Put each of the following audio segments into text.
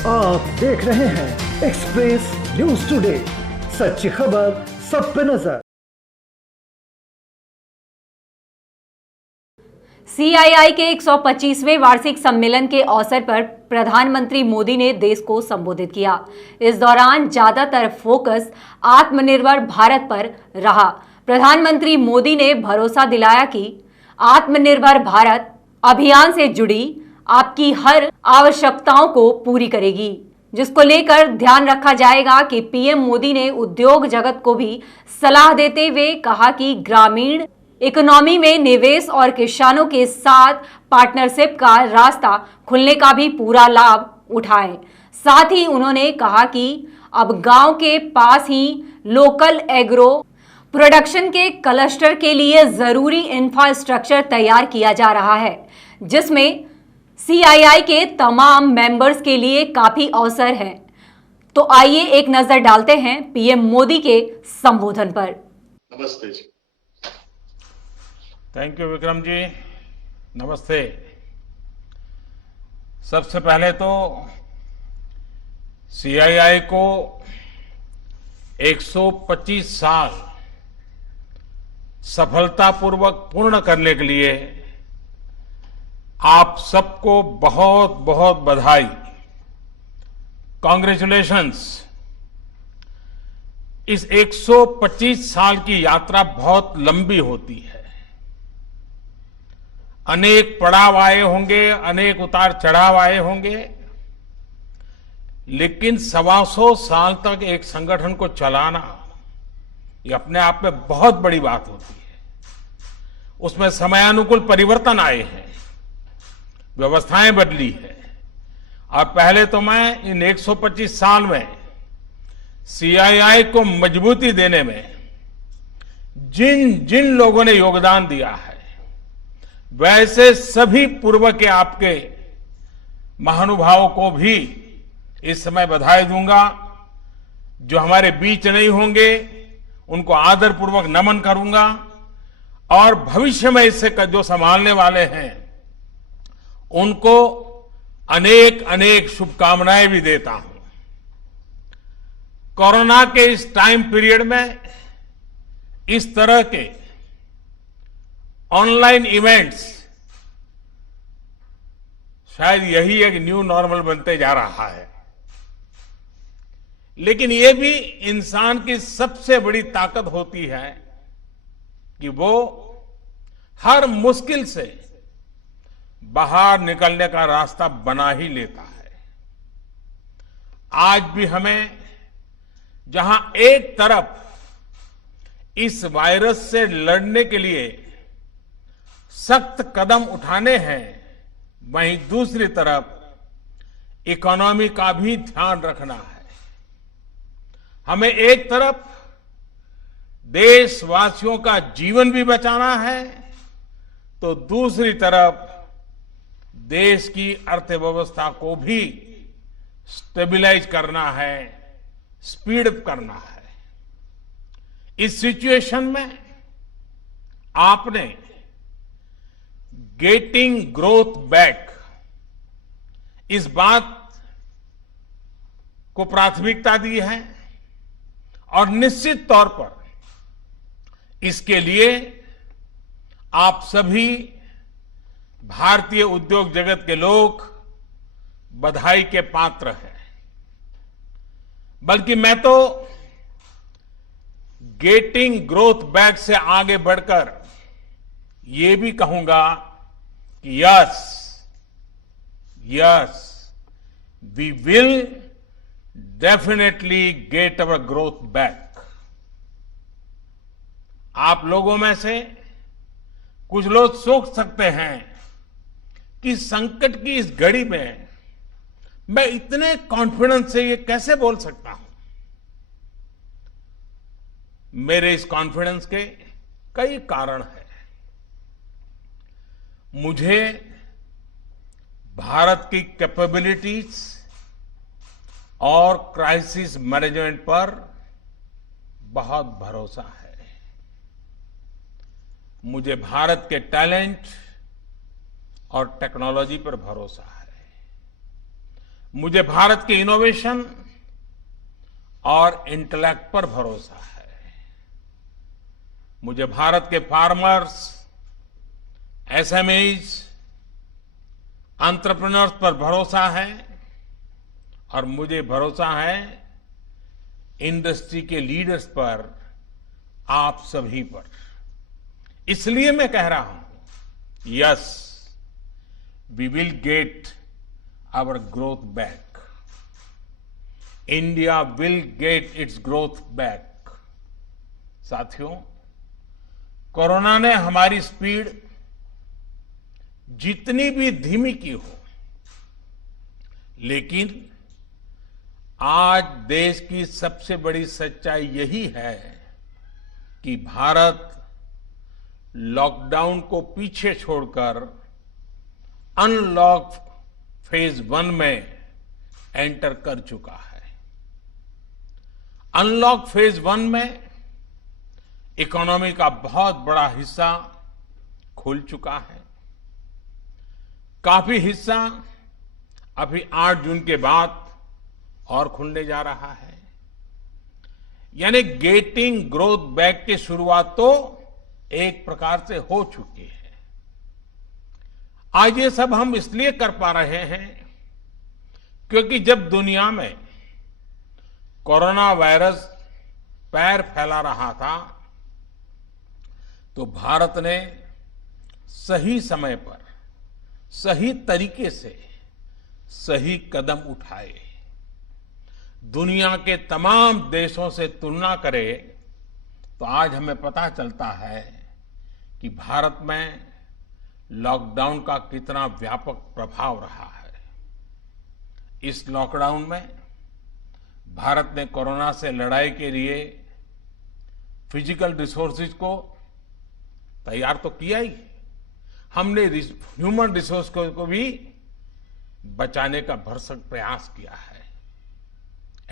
आप देख रहे हैं एक्सप्रेस न्यूज टुडे, सच्ची खबर सब पे नजर। सीआईआई के 125वें वार्षिक सम्मेलन के अवसर पर प्रधानमंत्री मोदी ने देश को संबोधित किया। इस दौरान ज्यादातर फोकस आत्मनिर्भर भारत पर रहा। प्रधानमंत्री मोदी ने भरोसा दिलाया कि आत्मनिर्भर भारत अभियान से जुड़ी आपकी हर आवश्यकताओं को पूरी करेगी, जिसको लेकर ध्यान रखा जाएगा कि पीएम मोदी ने उद्योग जगत को भी सलाह देते हुए कहा कि ग्रामीण इकोनॉमी में निवेश और किसानों के साथ पार्टनरशिप का रास्ता खुलने का भी पूरा लाभ उठाएं। साथ ही उन्होंने कहा कि अब गांव के पास ही लोकल एग्रो प्रोडक्शन के क्लस्टर के लिए जरूरी इंफ्रास्ट्रक्चर तैयार किया जा रहा है, जिसमें सीआईआई के तमाम मेंबर्स के लिए काफी अवसर है। तो आइए एक नजर डालते हैं पीएम मोदी के संबोधन पर। नमस्ते जी। थैंक यू विक्रम जी, नमस्ते। सबसे पहले तो सीआईआई को 125 साल सफलतापूर्वक पूर्ण करने के लिए आप सबको बहुत बहुत बधाई, कॉन्ग्रेचुलेशंस। इस 125 साल की यात्रा बहुत लंबी होती है। अनेक पड़ाव आए होंगे, अनेक उतार चढ़ाव आए होंगे, लेकिन 125 साल तक एक संगठन को चलाना ये अपने आप में बहुत बड़ी बात होती है। उसमें समयानुकूल परिवर्तन आए हैं, व्यवस्थाएं बदली है। और पहले तो मैं इन 125 साल में सीआईआई को मजबूती देने में जिन जिन लोगों ने योगदान दिया है, वैसे सभी पूर्व के आपके महानुभावों को भी इस समय बधाई दूंगा। जो हमारे बीच नहीं होंगे उनको आदरपूर्वक नमन करूंगा, और भविष्य में इससे जो संभालने वाले हैं उनको अनेक अनेक शुभकामनाएं भी देता हूं। कोरोना के इस टाइम पीरियड में इस तरह के ऑनलाइन इवेंट्स शायद यही एक न्यू नॉर्मल बनते जा रहा है, लेकिन ये भी इंसान की सबसे बड़ी ताकत होती है कि वो हर मुश्किल से बाहर निकलने का रास्ता बना ही लेता है। आज भी हमें जहां एक तरफ इस वायरस से लड़ने के लिए सख्त कदम उठाने हैं, वहीं दूसरी तरफ इकोनॉमी का भी ध्यान रखना है। हमें एक तरफ देशवासियों का जीवन भी बचाना है, तो दूसरी तरफ देश की अर्थव्यवस्था को भी स्टेबलाइज करना है, स्पीड अप करना है। इस सिचुएशन में आपने गेटिंग ग्रोथ बैक, इस बात को प्राथमिकता दी है, और निश्चित तौर पर इसके लिए आप सभी भारतीय उद्योग जगत के लोग बधाई के पात्र हैं। बल्कि मैं तो गेटिंग ग्रोथ बैक से आगे बढ़कर ये भी कहूंगा कि yes we will definitely get our growth back. आप लोगों में से कुछ लोग सोच सकते हैं कि संकट की इस घड़ी में मैं इतने कॉन्फिडेंस से ये कैसे बोल सकता हूं। मेरे इस कॉन्फिडेंस के कई कारण हैं। मुझे भारत की कैपेबिलिटीज और क्राइसिस मैनेजमेंट पर बहुत भरोसा है। मुझे भारत के टैलेंट और टेक्नोलॉजी पर भरोसा है। मुझे भारत के इनोवेशन और इंटेलेक्ट पर भरोसा है। मुझे भारत के फार्मर्स, एसएमईज, एंटरप्रेन्योर्स पर भरोसा है और मुझे भरोसा है इंडस्ट्री के लीडर्स पर, आप सभी पर। इसलिए मैं कह रहा हूं, yes, we will get our growth back. India will get its growth back. साथियों, कोरोना ने हमारी स्पीड जितनी भी धीमी की हो, लेकिन आज देश की सबसे बड़ी सच्चाई यही है कि भारत लॉकडाउन को पीछे छोड़कर अनलॉक फेज 1 में एंटर कर चुका है। अनलॉक फेज 1 में इकोनॉमी का बहुत बड़ा हिस्सा खुल चुका है। काफी हिस्सा अभी 8 जून के बाद और खुलने जा रहा है। यानी गेटिंग ग्रोथ बैक की शुरुआत तो एक प्रकार से हो चुकी है। आज ये सब हम इसलिए कर पा रहे हैं क्योंकि जब दुनिया में कोरोना वायरस पैर फैला रहा था, तो भारत ने सही समय पर, सही तरीके से सही कदम उठाए। दुनिया के तमाम देशों से तुलना करें तो आज हमें पता चलता है कि भारत में लॉकडाउन का कितना व्यापक प्रभाव रहा है। इस लॉकडाउन में भारत ने कोरोना से लड़ाई के लिए फिजिकल रिसोर्सेज को तैयार तो किया ही, हमने ह्यूमन रिसोर्स को भी बचाने का भरसक प्रयास किया है।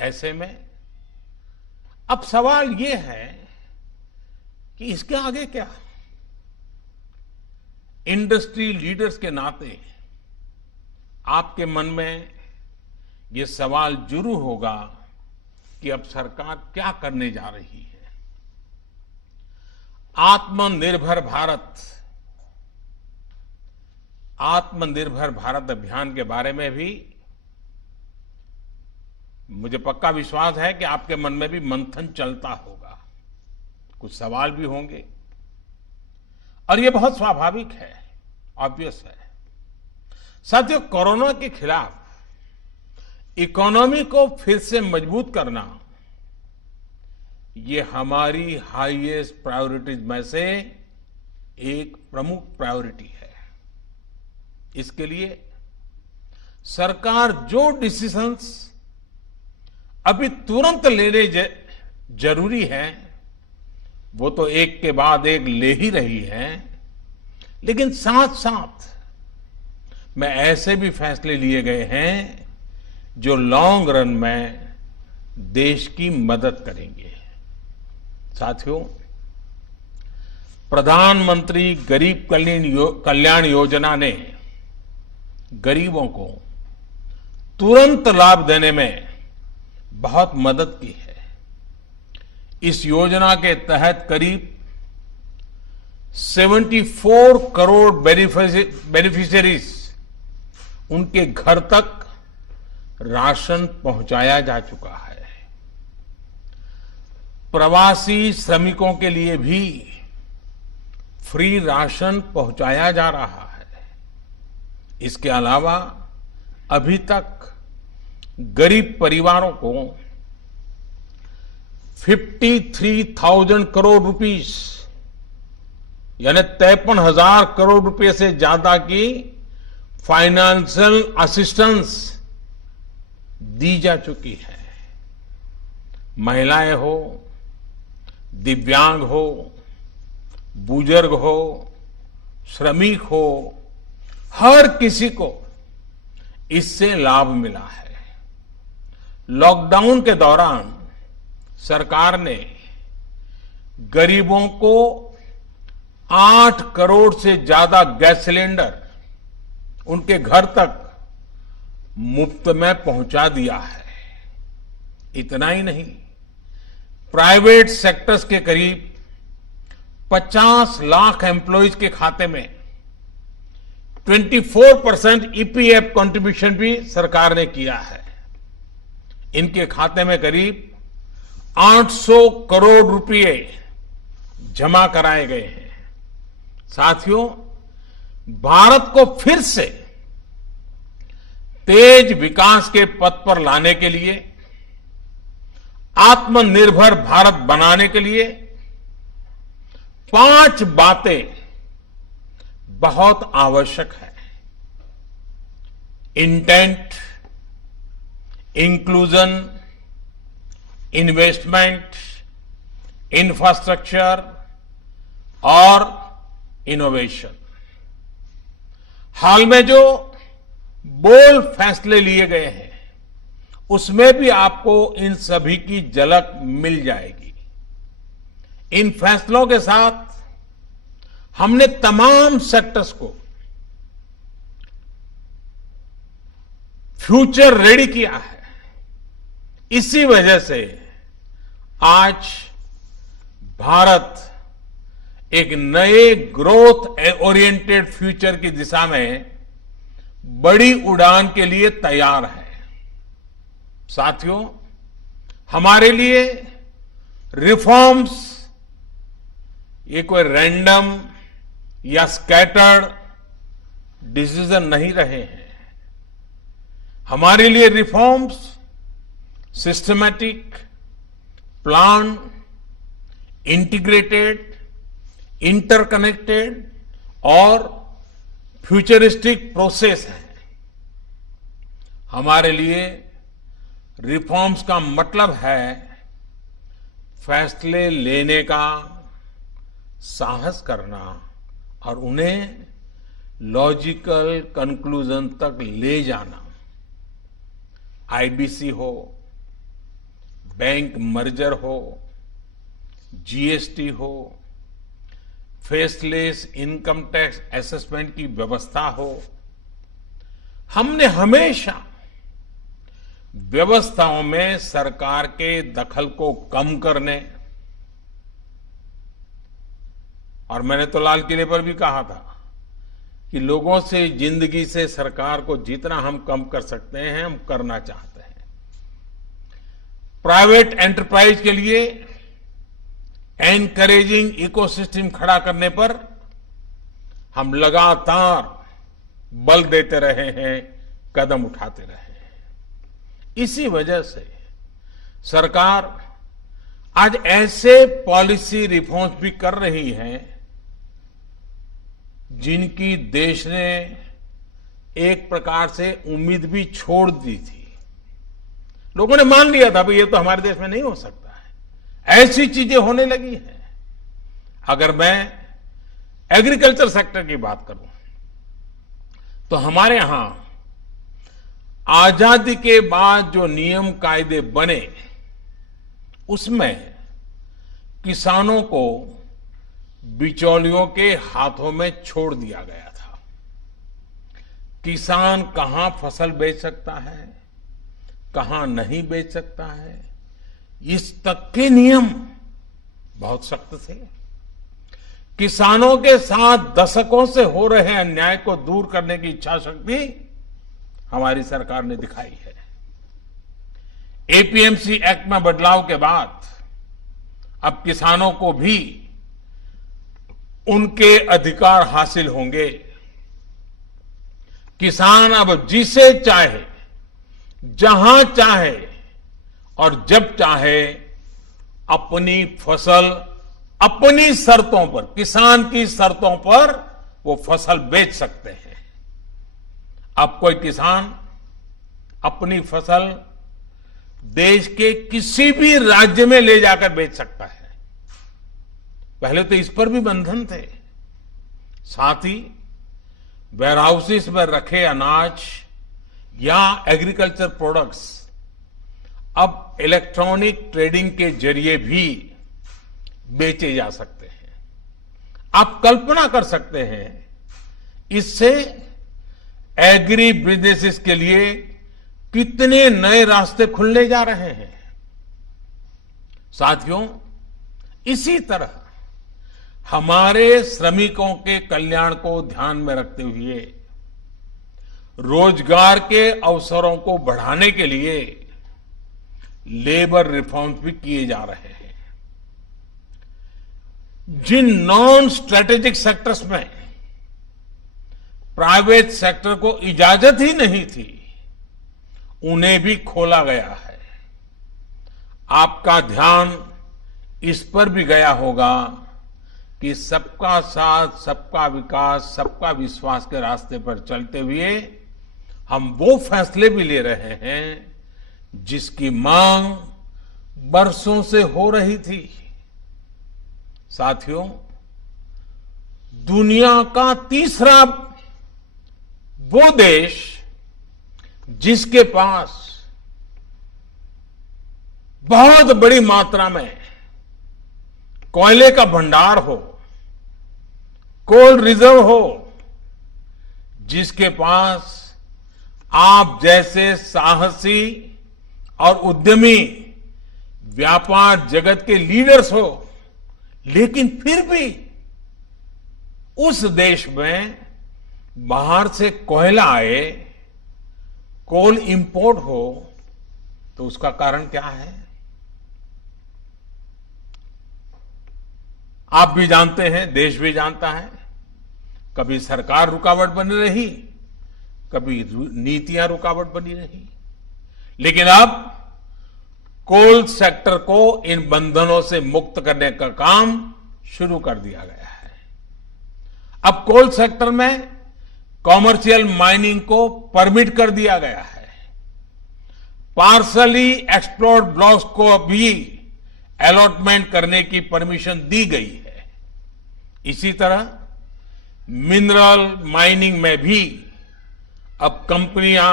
ऐसे में अब सवाल ये है कि इसके आगे क्या। इंडस्ट्री लीडर्स के नाते आपके मन में ये सवाल जरूर होगा कि अब सरकार क्या करने जा रही है। आत्मनिर्भर भारत अभियान के बारे में भी मुझे पक्का विश्वास है कि आपके मन में भी मंथन चलता होगा, कुछ सवाल भी होंगे, और ये बहुत स्वाभाविक है, ऑब्वियस है। साथियों, कोरोना के खिलाफ इकोनॉमी को फिर से मजबूत करना, ये हमारी हाईएस्ट प्रायोरिटीज में से एक प्रमुख प्रायोरिटी है। इसके लिए सरकार जो डिसीजंस अभी तुरंत लेने जरूरी है, वो तो एक के बाद एक ले ही रही है, लेकिन साथ साथ में ऐसे भी फैसले लिए गए हैं जो लॉन्ग रन में देश की मदद करेंगे। साथियों, प्रधानमंत्री गरीब कल्याण योजना ने गरीबों को तुरंत लाभ देने में बहुत मदद की है। इस योजना के तहत करीब 74 करोड़ बेनिफिशियरीज, उनके घर तक राशन पहुंचाया जा चुका है। प्रवासी श्रमिकों के लिए भी फ्री राशन पहुंचाया जा रहा है। इसके अलावा अभी तक गरीब परिवारों को 53,000 करोड़ रुपीस, यानी 53,000 करोड़ रुपए से ज्यादा की फाइनेंशियल असिस्टेंस दी जा चुकी है। महिलाएं हो, दिव्यांग हो, बुजुर्ग हो, श्रमिक हो, हर किसी को इससे लाभ मिला है। लॉकडाउन के दौरान सरकार ने गरीबों को 8 करोड़ से ज्यादा गैस सिलेंडर उनके घर तक मुफ्त में पहुंचा दिया है। इतना ही नहीं, प्राइवेट सेक्टर्स के करीब 50 लाख एम्प्लॉइज के खाते में 24% ईपीएफ कंट्रीब्यूशन भी सरकार ने किया है। इनके खाते में करीब 800 करोड़ रुपए जमा कराए गए हैं। साथियों, भारत को फिर से तेज विकास के पथ पर लाने के लिए, आत्मनिर्भर भारत बनाने के लिए 5 बातें बहुत आवश्यक है। इंटेंट, इंक्लूजन, इन्वेस्टमेंट, इंफ्रास्ट्रक्चर और इनोवेशन। हाल में जो बोल्ड फैसले लिए गए हैं, उसमें भी आपको इन सभी की झलक मिल जाएगी। इन फैसलों के साथ हमने तमाम सेक्टर्स को फ्यूचर रेडी किया है। इसी वजह से आज भारत एक नए ग्रोथ ओरिएंटेड फ्यूचर की दिशा में बड़ी उड़ान के लिए तैयार है। साथियों, हमारे लिए रिफॉर्म्स ये कोई रैंडम या स्कैटर्ड डिसीजन नहीं रहे हैं। हमारे लिए reforms systematic, plan, integrated, interconnected और फ्यूचरिस्टिक प्रोसेस है। हमारे लिए रिफॉर्म्स का मतलब है फैसले लेने का साहस करना और उन्हें लॉजिकल कंक्लूजन तक ले जाना। आईबीसी हो, बैंक मर्जर हो, जीएसटी हो, फेसलेस इनकम टैक्स असेसमेंट की व्यवस्था हो, हमने हमेशा व्यवस्थाओं में सरकार के दखल को कम करने, और मैंने तो लाल किले पर भी कहा था कि लोगों से, जिंदगी से सरकार को जितना हम कम कर सकते हैं हम करना चाहते हैं। प्राइवेट एंटरप्राइज के लिए एनकरेजिंग इकोसिस्टम खड़ा करने पर हम लगातार बल देते रहे हैं, कदम उठाते रहे हैं। इसी वजह से सरकार आज ऐसे पॉलिसी रिफॉर्म्स भी कर रही है जिनकी देश ने एक प्रकार से उम्मीद भी छोड़ दी थी। लोगों ने मान लिया था भाई ये तो हमारे देश में नहीं हो सकता है, ऐसी चीजें होने लगी हैं। अगर मैं एग्रीकल्चर सेक्टर की बात करूं तो हमारे यहां आजादी के बाद जो नियम कायदे बने उसमें किसानों को बिचौलियों के हाथों में छोड़ दिया गया था। किसान कहां फसल बेच सकता है, कहां नहीं बेच सकता है, इस तक के नियम बहुत सख्त थे। किसानों के साथ दशकों से हो रहे अन्याय को दूर करने की इच्छा शक्ति हमारी सरकार ने दिखाई है। एपीएमसी एक्ट में बदलाव के बाद अब किसानों को भी उनके अधिकार हासिल होंगे। किसान अब जिसे चाहे, जहां चाहे और जब चाहे अपनी फसल अपनी शर्तों पर, किसान की शर्तों पर वो फसल बेच सकते हैं। अब कोई किसान अपनी फसल देश के किसी भी राज्य में ले जाकर बेच सकता है। पहले तो इस पर भी बंधन थे। साथ ही वेयरहाउसेस में रखे अनाज या एग्रीकल्चर प्रोडक्ट्स अब इलेक्ट्रॉनिक ट्रेडिंग के जरिए भी बेचे जा सकते हैं। आप कल्पना कर सकते हैं, इससे एग्री बिजनेसेस के लिए कितने नए रास्ते खुलने जा रहे हैं। साथियों, इसी तरह हमारे श्रमिकों के कल्याण को ध्यान में रखते हुए रोजगार के अवसरों को बढ़ाने के लिए लेबर रिफॉर्म्स भी किए जा रहे हैं। जिन नॉन स्ट्रेटेजिक सेक्टर्स में प्राइवेट सेक्टर को इजाजत ही नहीं थी, उन्हें भी खोला गया है। आपका ध्यान इस पर भी गया होगा कि सबका साथ, सबका विकास, सबका विश्वास के रास्ते पर चलते हुए हम वो फैसले भी ले रहे हैं जिसकी मांग बरसों से हो रही थी। साथियों, दुनिया का तीसरा वो देश जिसके पास बहुत बड़ी मात्रा में कोयले का भंडार हो, कोल रिजर्व हो, जिसके पास आप जैसे साहसी और उद्यमी व्यापार जगत के लीडर्स हो, लेकिन फिर भी उस देश में बाहर से कोयला आए, कोल इंपोर्ट हो, तो उसका कारण क्या है? आप भी जानते हैं, देश भी जानता है। कभी सरकार रुकावट बनी रही, कभी नीतियां रुकावट बनी रही, लेकिन अब कोल सेक्टर को इन बंधनों से मुक्त करने का काम शुरू कर दिया गया है। अब कोल सेक्टर में कॉमर्शियल माइनिंग को परमिट कर दिया गया है। पार्सली एक्सप्लोर्ड ब्लॉक्स को भी अलॉटमेंट करने की परमिशन दी गई है। इसी तरह मिनरल माइनिंग में भी अब कंपनियां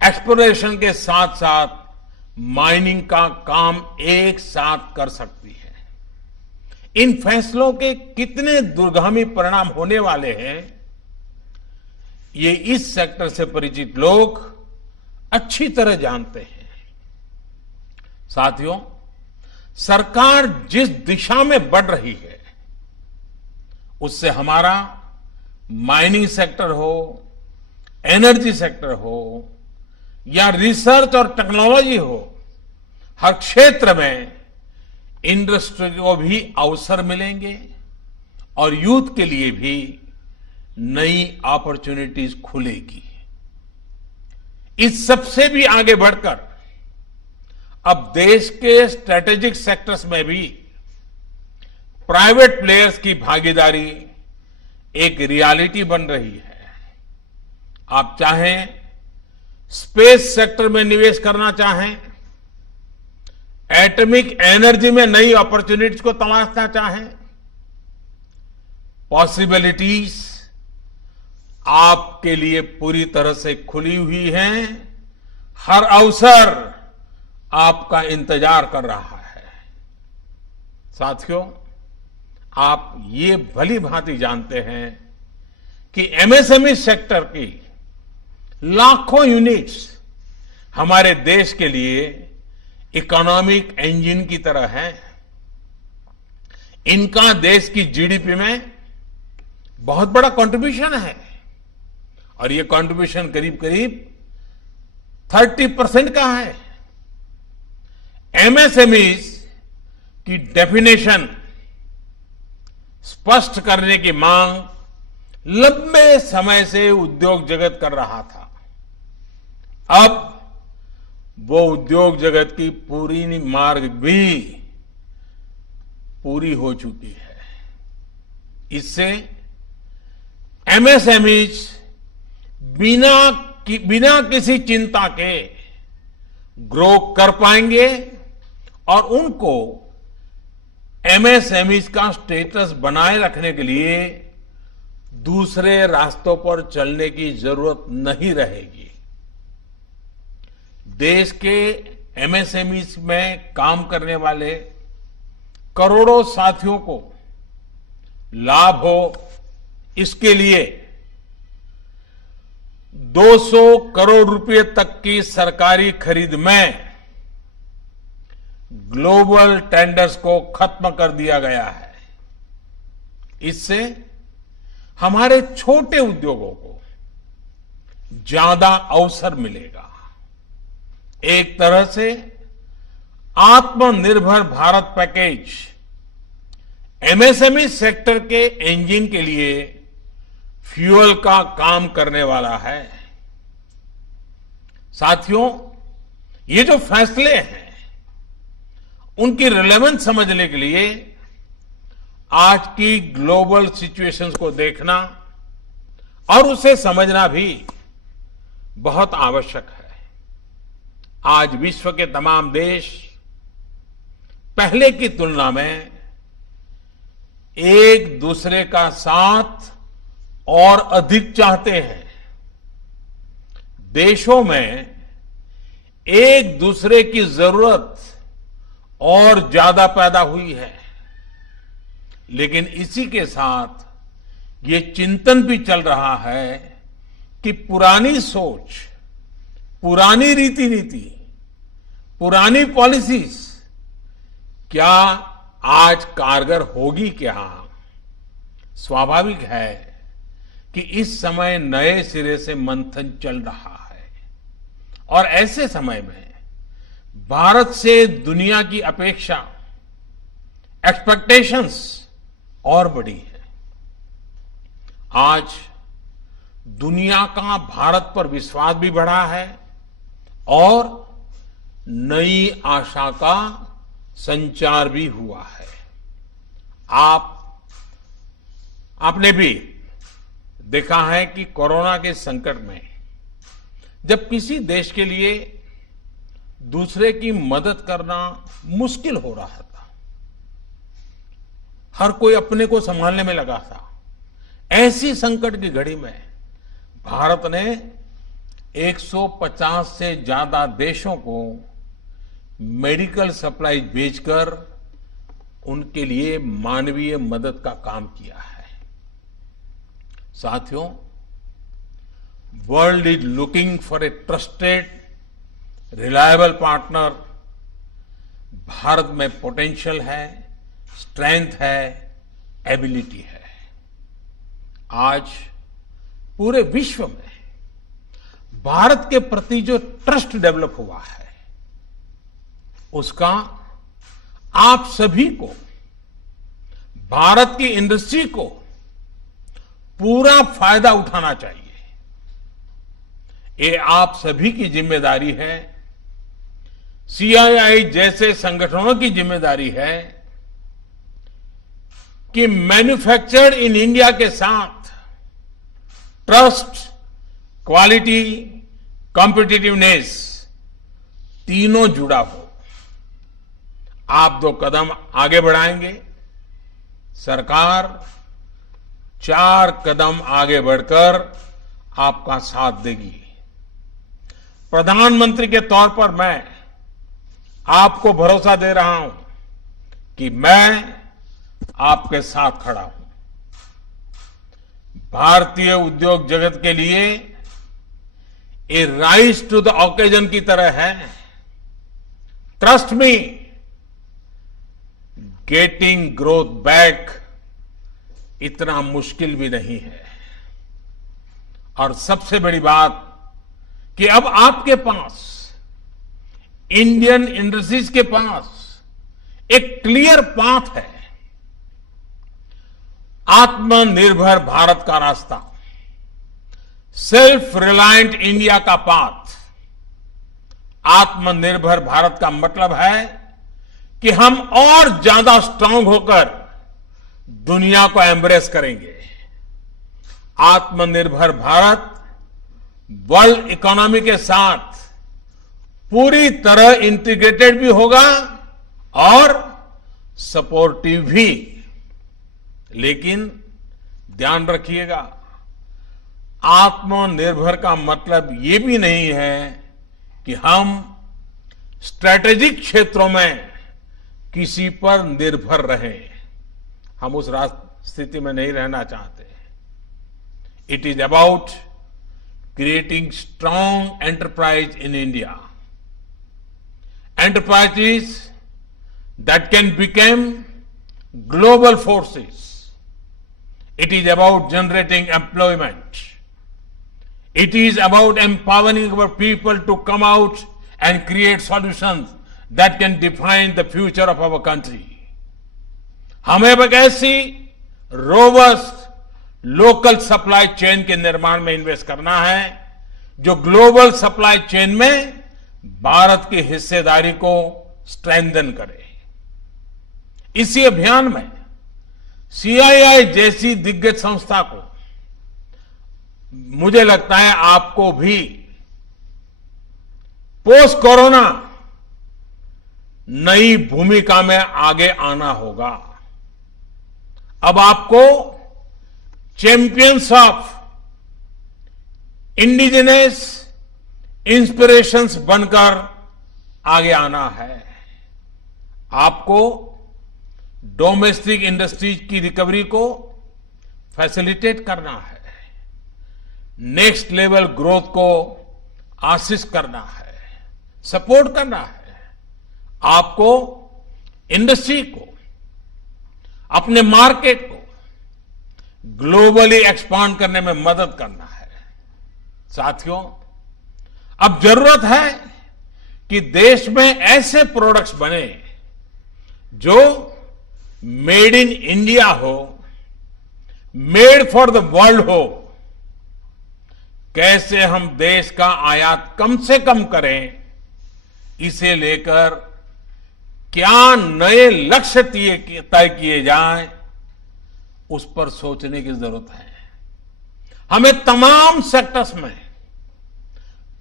एक्सप्लोरेशन के साथ साथ माइनिंग का काम एक साथ कर सकती है। इन फैसलों के कितने दूरगामी परिणाम होने वाले हैं, ये इस सेक्टर से परिचित लोग अच्छी तरह जानते हैं। साथियों, सरकार जिस दिशा में बढ़ रही है, उससे हमारा माइनिंग सेक्टर हो, एनर्जी सेक्टर हो या रिसर्च और टेक्नोलॉजी हो, हर क्षेत्र में इंडस्ट्री को भी अवसर मिलेंगे और यूथ के लिए भी नई अपॉर्चुनिटीज खुलेगी। इस सबसे भी आगे बढ़कर अब देश के स्ट्रेटेजिक सेक्टर्स में भी प्राइवेट प्लेयर्स की भागीदारी एक रियलिटी बन रही है। आप चाहें स्पेस सेक्टर में निवेश करना चाहें, एटॉमिक एनर्जी में नई अपॉर्चुनिटीज को तलाशना चाहें, पॉसिबिलिटीज आपके लिए पूरी तरह से खुली हुई हैं। हर अवसर आपका इंतजार कर रहा है। साथियों, आप ये भली भांति जानते हैं कि एमएसएमई सेक्टर की लाखों यूनिट्स हमारे देश के लिए इकोनॉमिक इंजन की तरह है। इनका देश की जीडीपी में बहुत बड़ा कंट्रीब्यूशन है और ये कंट्रीब्यूशन करीब करीब 30% का है। एमएसएमईज की डेफिनेशन स्पष्ट करने की मांग लंबे समय से उद्योग जगत कर रहा था। अब वो उद्योग जगत की पूरी मार्ग भी पूरी हो चुकी है। इससे एमएसएमईज बिना किसी चिंता के ग्रो कर पाएंगे और उनको एमएसएमईज का स्टेटस बनाए रखने के लिए दूसरे रास्तों पर चलने की जरूरत नहीं रहेगी। देश के एमएसएमईज में काम करने वाले करोड़ों साथियों को लाभ हो, इसके लिए 200 करोड़ रुपए तक की सरकारी खरीद में ग्लोबल टेंडर्स को खत्म कर दिया गया है। इससे हमारे छोटे उद्योगों को ज्यादा अवसर मिलेगा। एक तरह से आत्मनिर्भर भारत पैकेज एमएसएमई सेक्टर के इंजन के लिए फ्यूल का काम करने वाला है। साथियों, ये जो फैसले हैं उनकी रिलेवेंस समझने के लिए आज की ग्लोबल सिचुएशंस को देखना और उसे समझना भी बहुत आवश्यक है। आज विश्व के तमाम देश पहले की तुलना में एक दूसरे का साथ और अधिक चाहते हैं। देशों में एक दूसरे की जरूरत और ज्यादा पैदा हुई है, लेकिन इसी के साथ ये चिंतन भी चल रहा है कि पुरानी सोच, पुरानी रीति नीति, पुरानी पॉलिसीज क्या आज कारगर होगी क्या? स्वाभाविक है कि इस समय नए सिरे से मंथन चल रहा है और ऐसे समय में भारत से दुनिया की अपेक्षा, एक्सपेक्टेशंस और बड़ी है। आज दुनिया का भारत पर विश्वास भी बढ़ा है और नई आशा का संचार भी हुआ है। आपने भी देखा है कि कोरोना के संकट में जब किसी देश के लिए दूसरे की मदद करना मुश्किल हो रहा था, हर कोई अपने को संभालने में लगा था। ऐसी संकट की घड़ी में भारत ने 150 से ज्यादा देशों को मेडिकल सप्लाई भेजकर उनके लिए मानवीय मदद का काम किया है। साथियों, world is looking for a trusted, reliable partner. Bharat में पोटेंशियल है, स्ट्रेंथ है, एबिलिटी है। आज पूरे विश्व में भारत के प्रति जो ट्रस्ट डेवलप हुआ है, उसका आप सभी को, भारत की इंडस्ट्री को पूरा फायदा उठाना चाहिए। ये आप सभी की जिम्मेदारी है, सीआईआई जैसे संगठनों की जिम्मेदारी है कि मैन्युफैक्चर्ड इन इंडिया के साथ ट्रस्ट, क्वालिटी, कॉम्पिटिटिवनेस तीनों जुड़ा हो। आप 2 कदम आगे बढ़ाएंगे, सरकार 4 कदम आगे बढ़कर आपका साथ देगी। प्रधानमंत्री के तौर पर मैं आपको भरोसा दे रहा हूं कि मैं आपके साथ खड़ा हूं। भारतीय उद्योग जगत के लिए ये राइज टू द ऑकेजन की तरह है। Trust me, getting growth back इतना मुश्किल भी नहीं है। और सबसे बड़ी बात कि अब आपके पास, इंडियन इंडस्ट्रीज के पास एक क्लियर पाथ है। आत्मनिर्भर भारत का रास्ता, सेल्फ रिलायंट इंडिया का पाथ। आत्मनिर्भर भारत का मतलब है कि हम और ज्यादा स्ट्रांग होकर दुनिया को एम्ब्रेस करेंगे। आत्मनिर्भर भारत वर्ल्ड इकोनॉमी के साथ पूरी तरह इंटीग्रेटेड भी होगा और सपोर्टिव भी। लेकिन ध्यान रखिएगा, आत्मनिर्भर का मतलब ये भी नहीं है कि हम स्ट्रैटेजिक क्षेत्रों में किसी पर निर्भर रहें। हम उस स्थिति में नहीं रहना चाहते। It is about creating strong enterprise in India. Enterprises that can become global forces. It is about generating employment. It is about empowering our people to come out and create solutions that can define the future of our country. हमें एक ऐसी robust local supply chain के निर्माण में invest करना है जो global supply chain में भारत की हिस्सेदारी को स्ट्रेंथन करे। इसी अभियान में सीआईआई जैसी दिग्गज संस्था को मुझे लगता है आपको भी पोस्ट कोरोना नई भूमिका में आगे आना होगा। अब आपको चैंपियंस ऑफ इंडिजिनस इंस्पिरेशंस बनकर आगे आना है। आपको डोमेस्टिक इंडस्ट्रीज की रिकवरी को फैसिलिटेट करना है, नेक्स्ट लेवल ग्रोथ को आसिस्ट करना है, सपोर्ट करना है। आपको इंडस्ट्री को, अपने मार्केट को ग्लोबली एक्सपांड करने में मदद करना है। साथियों, अब जरूरत है कि देश में ऐसे प्रोडक्ट्स बने जो मेड इन इंडिया हो, मेड फॉर द वर्ल्ड हो। कैसे हम देश का आयात कम से कम करें, इसे लेकर क्या नए लक्ष्य तय किए जाएं, उस पर सोचने की जरूरत है। हमें तमाम सेक्टर्स में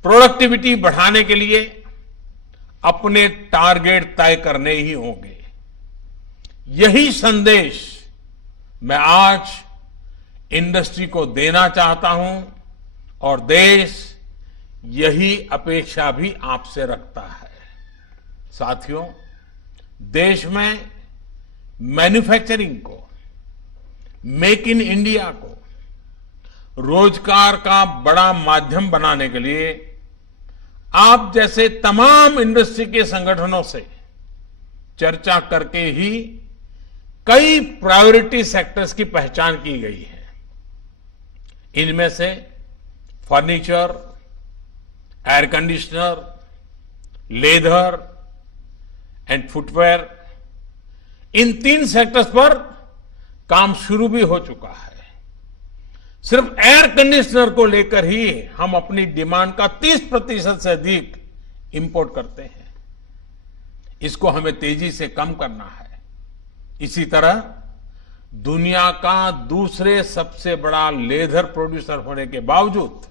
प्रोडक्टिविटी बढ़ाने के लिए अपने टारगेट तय करने ही होंगे। यही संदेश मैं आज इंडस्ट्री को देना चाहता हूं और देश यही अपेक्षा भी आपसे रखता है। साथियों, देश में मैन्युफैक्चरिंग को, मेक इन इंडिया को रोजगार का बड़ा माध्यम बनाने के लिए आप जैसे तमाम इंडस्ट्री के संगठनों से चर्चा करके ही कई प्रायोरिटी सेक्टर्स की पहचान की गई है। इनमें से furniture, air conditioner, leather and footwear, in 3 sectors पर काम शुरू भी हो चुका है। सिर्फ एयर कंडीशनर को लेकर ही हम अपनी डिमांड का 30% से अधिक इंपोर्ट करते हैं। इसको हमें तेजी से कम करना है। इसी तरह दुनिया का दूसरे सबसे बड़ा लेदर प्रोड्यूसर होने के बावजूद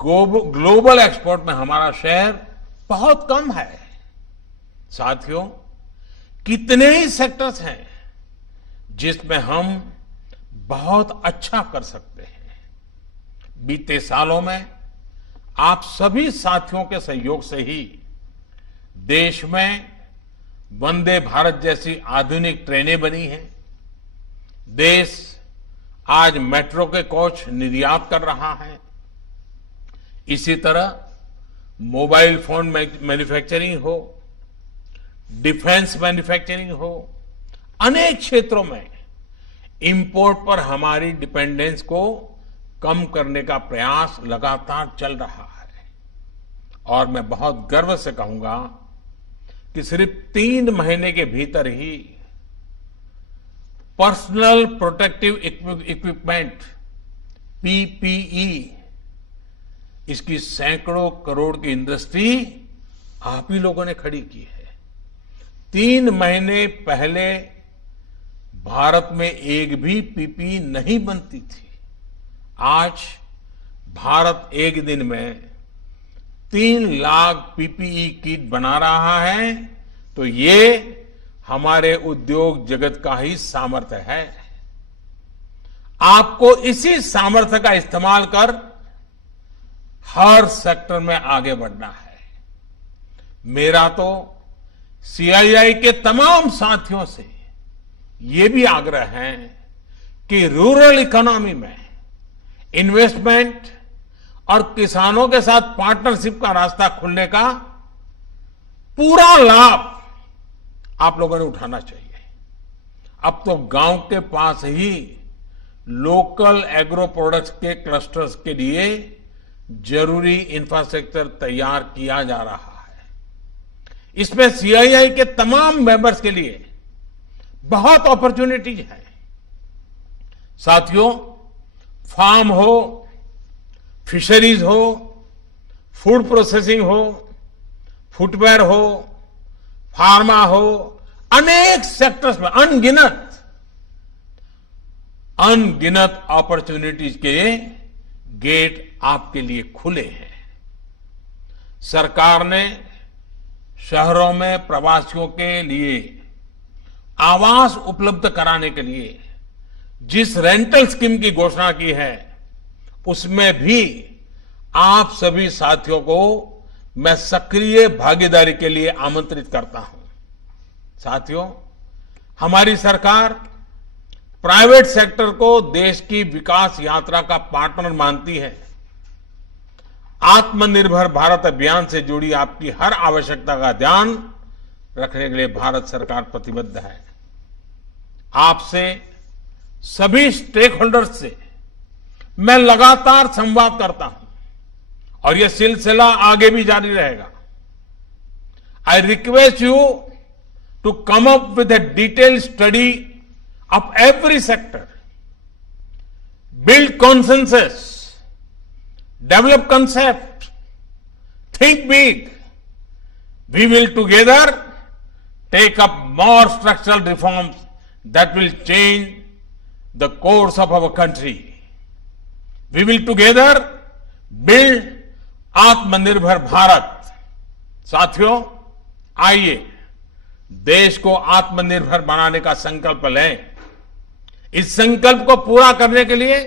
ग्लोबल एक्सपोर्ट में हमारा शेयर बहुत कम है। साथियों, कितने ही सेक्टर्स हैं जिसमें हम बहुत अच्छा कर सकते हैं। बीते सालों में आप सभी साथियों के सहयोग से ही देश में वंदे भारत जैसी आधुनिक ट्रेनें बनी हैं। देश आज मेट्रो के कोच निर्यात कर रहा है। इसी तरह मोबाइल फोन मैन्युफैक्चरिंग हो, डिफेंस मैन्युफैक्चरिंग हो, अनेक क्षेत्रों में इंपोर्ट पर हमारी डिपेंडेंस को कम करने का प्रयास लगातार चल रहा है। और मैं बहुत गर्व से कहूंगा कि सिर्फ 3 महीने के भीतर ही पर्सनल प्रोटेक्टिव इक्विपमेंट पीपीई, इसकी सैकड़ों करोड़ की इंडस्ट्री आप ही लोगों ने खड़ी की है। 3 महीने पहले भारत में एक भी पीपीई नहीं बनती थी। आज भारत एक दिन में 3 लाख पीपीई किट बना रहा है, तो ये हमारे उद्योग जगत का ही सामर्थ्य है। आपको इसी सामर्थ्य का इस्तेमाल कर हर सेक्टर में आगे बढ़ना है। मेरा तो सीआईआई के तमाम साथियों से ये भी आग्रह है कि रूरल इकोनॉमी में इन्वेस्टमेंट और किसानों के साथ पार्टनरशिप का रास्ता खुलने का पूरा लाभ आप लोगों ने उठाना चाहिए। अब तो गांव के पास ही लोकल एग्रो प्रोडक्ट्स के क्लस्टर्स के लिए जरूरी इंफ्रास्ट्रक्चर तैयार किया जा रहा है। इसमें सीआईआई के तमाम मेंबर्स के लिए बहुत अपॉर्चुनिटीज है। साथियों, फार्म हो, फिशरीज हो, फूड प्रोसेसिंग हो, फुटवेयर हो, फार्मा हो, अनेक सेक्टर्स में अनगिनत अपॉर्चुनिटीज के गेट आपके लिए खुले हैं। सरकार ने शहरों में प्रवासियों के लिए आवास उपलब्ध कराने के लिए जिस रेंटल स्कीम की घोषणा की है, उसमें भी आप सभी साथियों को मैं सक्रिय भागीदारी के लिए आमंत्रित करता हूं। साथियों, हमारी सरकार प्राइवेट सेक्टर को देश की विकास यात्रा का पार्टनर मानती है। आत्मनिर्भर भारत अभियान से जुड़ी आपकी हर आवश्यकता का ध्यान रखने के लिए भारत सरकार प्रतिबद्ध है। आपसे सभी स्टेक होल्डर्स से मैं लगातार संवाद करता हूं और यह सिलसिला आगे भी जारी रहेगा। I request you to come up with a detailed study of every sector, build consensus, develop concept, think big. We will together take up more structural reforms that will change the course of our country. We will together build आत्मनिर्भर भारत। साथियों, आइए देश को आत्मनिर्भर बनाने का संकल्प लें। इस संकल्प को पूरा करने के लिए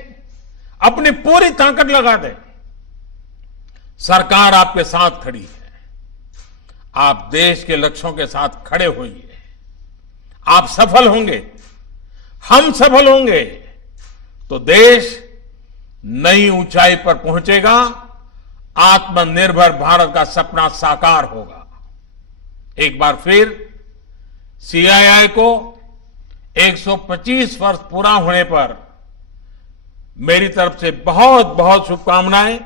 अपनी पूरी ताकत लगा दें। सरकार आपके साथ खड़ी है। आप देश के लक्ष्यों के साथ खड़े होइए। आप सफल होंगे, हम सफल होंगे तो देश नई ऊंचाई पर पहुंचेगा, आत्मनिर्भर भारत का सपना साकार होगा। एक बार फिर सीआईआई को 125 वर्ष पूरा होने पर मेरी तरफ से बहुत बहुत शुभकामनाएं।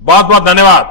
बहुत बहुत धन्यवाद।